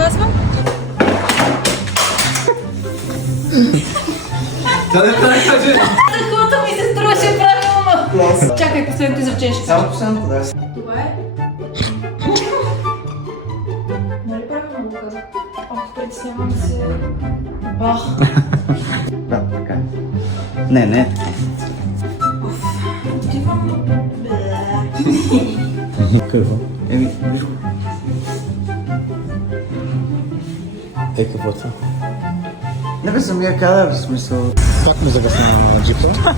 казва? Такото ми се струваше правилно. Чакай, последното изречение ще кажа. Само последното, да. Това е... Нали правилно го казах? Ох, притеснявам се. Бах. Да, така. Не. Отивам... Какво? Виж го. Каквото? Не бе, самия кадър, в смисъл. Как му загасна на джипа?